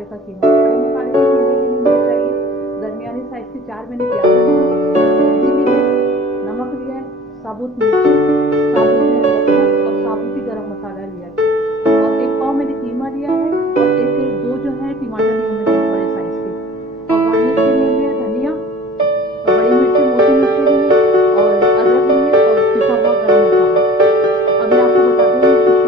मसाले का कीमा। खड़े मसाले के कीमे के लिए मुझे चाहिए दरमियानी साइज के 4 मैंने प्याज लिए, नमक लिया है, साबुत मिर्ची, साबुत लहसुन और साबुत ही गरम मसाला लिया है, और 1 पाव मैंने कीमा लिया है, और एक दो जो है टमाटर लिए मैंने बड़े साइज के, और गार्निश के लिए लिया धनिया, बड़ी मिर्ची, मोटी मिर्ची ली है, और अदरक लिए, और पिसा हुआ गरम मसाला। अब मैं आपको बता दूँ किस तरह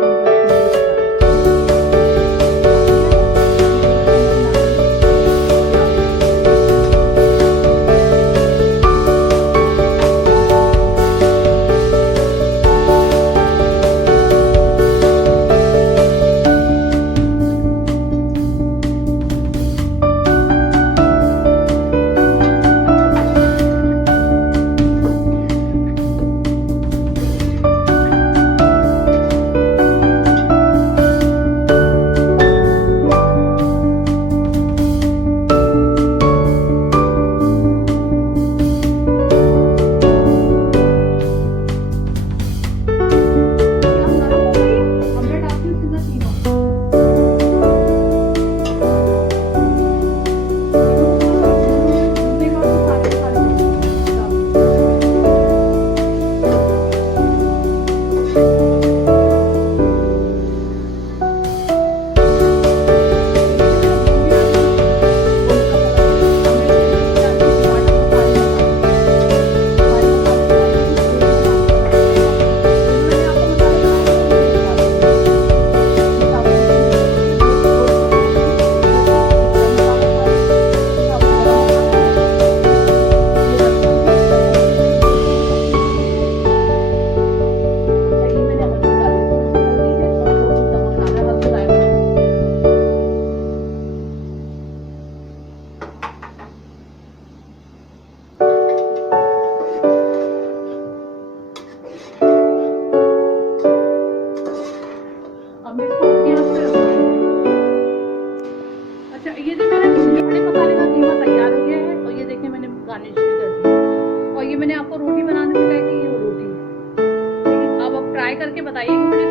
से ये जो मेरा खड़े मसाले का कीमा तैयार हो गया है, और ये देखिए मैंने गार्निश भी कर दी, और ये मैंने आपको रोटी बनाने सिखाई थी, ये वो रोटी। अब आप ट्राई करके बताइए कि मुझे